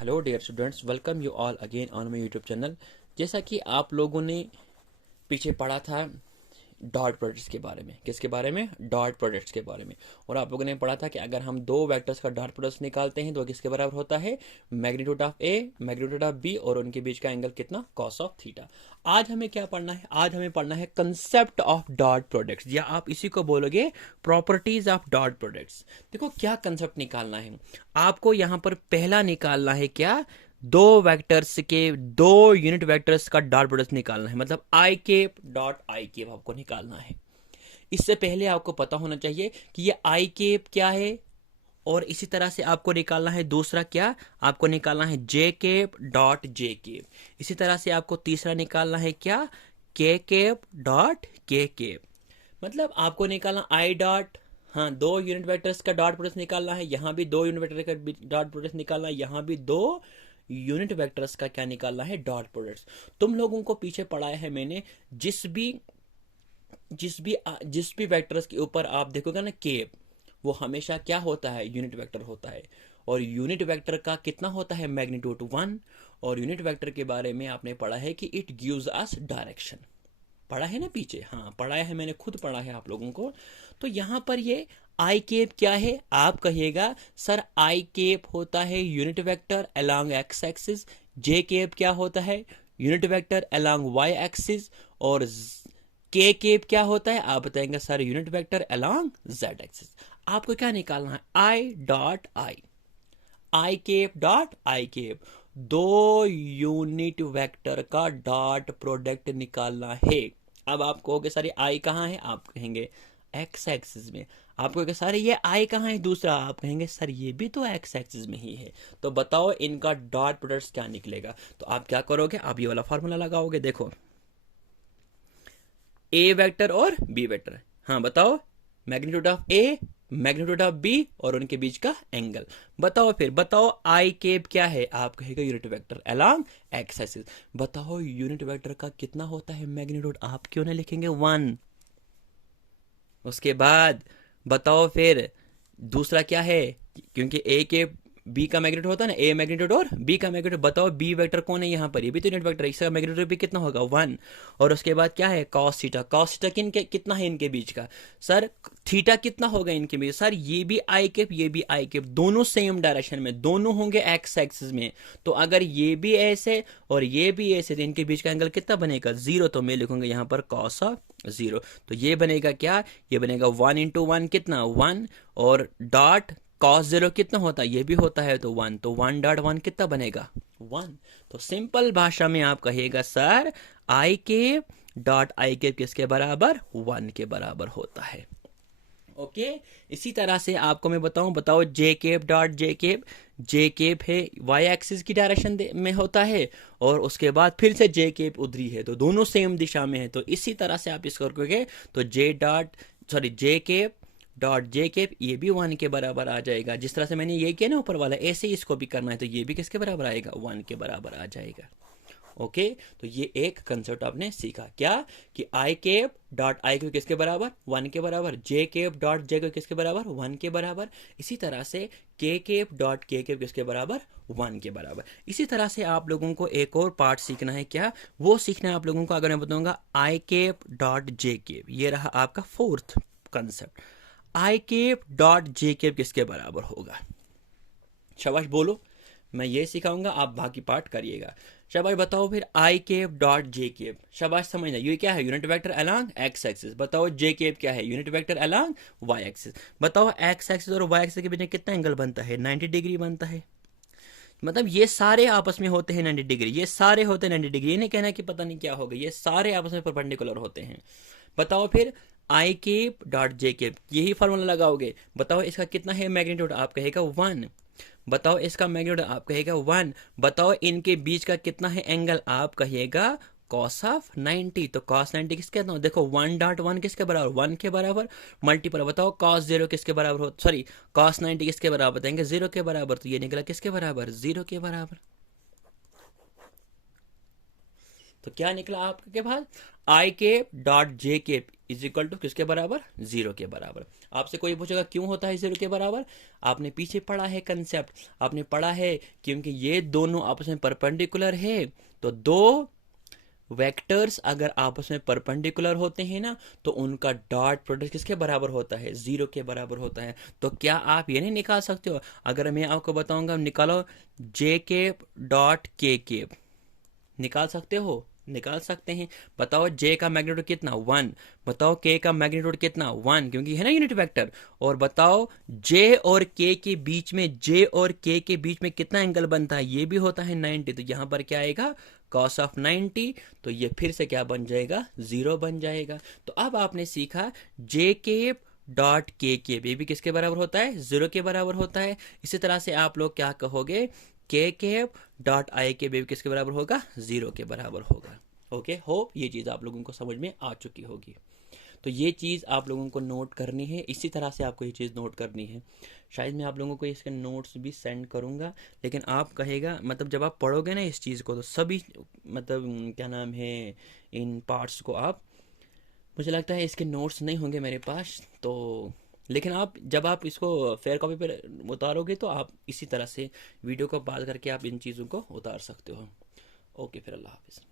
Hello dear students, welcome you all again on my YouTube channel. जैसा कि आप लोगों ने पीछे पढ़ा था डॉट प्रोडक्ट्स के बारे में, किसके बारे में? डॉट प्रोडक्ट्स के बारे में। और आप लोगों ने पढ़ा था कि अगर हम दो वेक्टर्स का डॉट प्रोडक्ट्स निकालते हैं तो किसके बराबर होता है? Magnitude of A, magnitude of B, और उनके बीच का एंगल कितना? Cos of theta. आज हमें क्या पढ़ना है? आज हमें पढ़ना है कंसेप्ट ऑफ डॉट प्रोडक्ट्स, या आप इसी को बोलोगे प्रॉपर्टीज ऑफ डॉट प्रोडक्ट्स। देखो क्या कंसेप्ट निकालना है आपको। यहां पर पहला निकालना है क्या? दो वेक्टर्स के, दो यूनिट वेक्टर्स का डॉट प्रोडक्ट निकालना है, मतलब आई केप डॉट आई केप आपको निकालना है। इससे पहले आपको पता होना चाहिए कि ये आई केप क्या है, और इसी तरह से आपको निकालना है दूसरा क्या? आपको निकालना है जे केप डॉट जे केप। इसी तरह से आपको तीसरा निकालना है क्या? के केप डॉट के केप। मतलब आपको निकालना आई डॉट, हाँ, दो यूनिट वेक्टर्स का डॉट प्रोडक्ट निकालना है, यहां भी दो यूनिट वेक्टर का डॉट प्रोडक्ट निकालना है, यहां भी दो यूनिट वेक्टर्स का क्या निकालना है? Dot products. तुम लोगों को पीछे पढ़ाया है मैंने, जिस भी वेक्टर्स के ऊपर आप देखोगे ना केप, वो हमेशा क्या होता है? यूनिट वेक्टर होता है। और यूनिट वेक्टर का कितना होता है? मैग्नीट्यूड 1। और यूनिट वेक्टर के बारे में आपने पढ़ा है कि इट गिव्स अस डायरेक्शन। पढ़ा है ना पीछे? हाँ पढ़ा है, मैंने खुद पढ़ा है आप लोगों को। तो यहां पर ये आई केप क्या है? आप कहिएगा सर आई केप होता है unit vector along X axis. J cap क्या होता है? Unit vector along Y axis. और के केप क्या होता है? आप बताएंगे sir unit vector along Z axis. आपको क्या निकालना है? I dot I, I cap dot I cap. दो यूनिट वेक्टर का डॉट प्रोडक्ट निकालना है। अब आप कहोगे सर ये आई कहाँ है? आप कहेंगे एक्स एक्सिस में। आप कहोगे सर ये आई कहाँ है दूसरा? आप कहेंगे सर ये भी तो एक्स एक्सिस में ही है। तो बताओ इनका डॉट प्रोडक्ट क्या निकलेगा? तो आप क्या करोगे? आप ये वाला फॉर्मूला लगाओगे। देखो ए वेक्टर और बी वेक्टर, हाँ बताओ, magnitude of A, magnitude of B, और उनके बीच का एंगल बताओ। फिर बताओ आई केप क्या है? आप कहेगा unit vector along X axis. बताओ यूनिट वेक्टर का कितना होता है मैग्नीट्यूड? आप क्यों ना लिखेंगे 1? उसके बाद बताओ फिर दूसरा क्या है? क्योंकि ए के बी का मैग्नीट्यूड होता है ना, ए मैग्नीट्यूड और बी का मैग्नीट्यूड। बताओ बी वेक्टर कौन है यहाँ पर? ये भी तो यूनिट वेक्टर है, इसका मैग्नीट्यूड भी कितना होगा? 1। और उसके बाद क्या है? Cos theta. कॉस थीटा कितना है इनके बीच का? सर थीटा कितना होगा इनके बीच? सर ये भी आई केप, ये भी आई केप, दोनों सेम डायरेक्शन में, दोनों होंगे एक्स एक्सिस में। तो अगर ये भी ऐसे और ये भी ऐसे, तो इनके बीच का एंगल कितना बनेगा? 0। तो मैं लिखूंगा यहाँ पर कॉस ऑफ 0। तो ये बनेगा क्या? ये बनेगा 1 इंटू 1 कितना? 1। और डॉट कॉस 0 कितना होता है? ये भी होता है तो 1। तो 1 डॉट 1 कितना बनेगा? 1। तो सिंपल भाषा में आप कहिएगा sir I cap dot I cap किसके बराबर? 1 के बराबर होता है। ओके इसी तरह से आपको मैं बताओ जे केप डॉट जे केप। जे केप है वाई एक्सिस की डायरेक्शन में होता है, और उसके बाद फिर से जे केप उधरी है, तो दोनों सेम दिशा में है। तो इसी तरह से आप इसको करोगे तो जे केप डॉट जे केप ये भी 1 के बराबर आ जाएगा। जिस तरह से मैंने ये किया ना ऊपर वाला, ऐसे ही इसको भी करना है, तो ये भी किसके बराबर आएगा? 1 के बराबर आ जाएगा। ओके तो ये एक कंसेप्ट आपने सीखा क्या? कि I cap dot I cap किसके बराबर? 1 के बराबर। जे केप डॉट जे केप किसके बराबर? 1 के बराबर। इसी तरह से के केप डॉट के केप किसके बराबर? 1 के बराबर। इसी तरह से आप लोगों को एक और पार्ट सीखना है क्या? वो सीखना है आप लोगों को, अगर मैं बताऊंगा आई केप डॉट जे केप, ये रहा आपका फोर्थ कंसेप्ट। आई केप डॉट जे केप किसके बराबर होगा? शाबाश बोलो। मैं ये सिखाऊंगा, आप बाकी पार्ट करिएगा। शाबाश बताओ फिर I cap dot J cap. शाबाश समझना, ये क्या है? Unit vector along X axis. बताओ जे केप क्या है? Unit vector along Y axis. बताओ एक्स एक्सिस और वाई एक्सिस के बीच में कितना एंगल बनता है? 90 डिग्री बनता है। मतलब ये सारे आपस में होते हैं 90 डिग्री, ये सारे होते हैं 90 डिग्री। ये नहीं कहना कि पता नहीं क्या होगा, ये सारे आपस में परपेंडिकुलर होते हैं। बताओ फिर I cap dot J cap, यही फॉर्मूला लगाओगे। बताओ इसका कितना है मैग्नीट्यूड? आप कहेगा 1। बताओ इसका मैग्नीट्यूड? आप कहेगा 1। बताओ इनके बीच का कितना है एंगल? आप कहिएगा कॉस ऑफ 90। तो कॉस 90 किसके कहता हूँ? देखो 1 डॉट 1 किसके बराबर? 1 के बराबर। मल्टीपल बताओ कॉस 0 किसके बराबर हो? सॉरी कॉस 90 किसके बराबर बताएंगे? 0 के बराबर। तो ये निकला किसके बराबर? 0 के बराबर। तो क्या निकला आपके पास? I cap dot J cap is equal to किसके बराबर? 0 के बराबर। आपसे कोई पूछेगा क्यों होता है 0 के बराबर, आपने पीछे पढ़ा है कंसेप्ट, आपने पढ़ा है क्योंकि ये दोनों आपस में परपेंडिकुलर है। तो दो वेक्टर्स अगर आपस में परपेंडिकुलर होते हैं ना, तो उनका डॉट प्रोडक्ट किसके बराबर होता है, 0 के बराबर होता है। तो क्या आप ये नहीं निकाल सकते हो, अगर मैं आपको बताऊंगा निकालो जे केप डॉट के केप, निकाल सकते हो, निकाल सकते हैं। बताओ जे का मैग्नीट्यूड कितना, 1। बताओ के का मैग्नीट्यूड कितना, 1, क्योंकि है ना यूनिट वेक्टर। और बताओ जे और के के बीच में, जे और के बीच में कितना एंगल बनता है, ये भी होता है 90। तो यहां पर क्या आएगा, cos ऑफ 90। तो ये फिर से क्या बन जाएगा, 0 बन जाएगा। तो अब आपने सीखा जे के डॉट के भी किसके बराबर होता है, 0 के बराबर होता है। इसी तरह से आप लोग क्या कहोगे, के केप डॉट आई के बेब किसके बराबर होगा, 0 के बराबर होगा। ओके, होप ये चीज़ आप लोगों को समझ में आ चुकी होगी। तो ये चीज़ आप लोगों को नोट करनी है, इसी तरह से आपको ये चीज़ नोट करनी है। शायद मैं आप लोगों को इसके नोट्स भी सेंड करूँगा, लेकिन आप कहेगा मतलब जब आप पढ़ोगे ना इस चीज़ को, तो सभी मतलब क्या नाम है, इन पार्ट्स को आप, मुझे लगता है इसके नोट्स नहीं होंगे मेरे पास, तो लेकिन आप जब आप इसको फेयर कॉपी पर उतारोगे तो आप इसी तरह से वीडियो को पॉज करके आप इन चीज़ों को उतार सकते हो। ओके, फिर अल्लाह हाफिज़।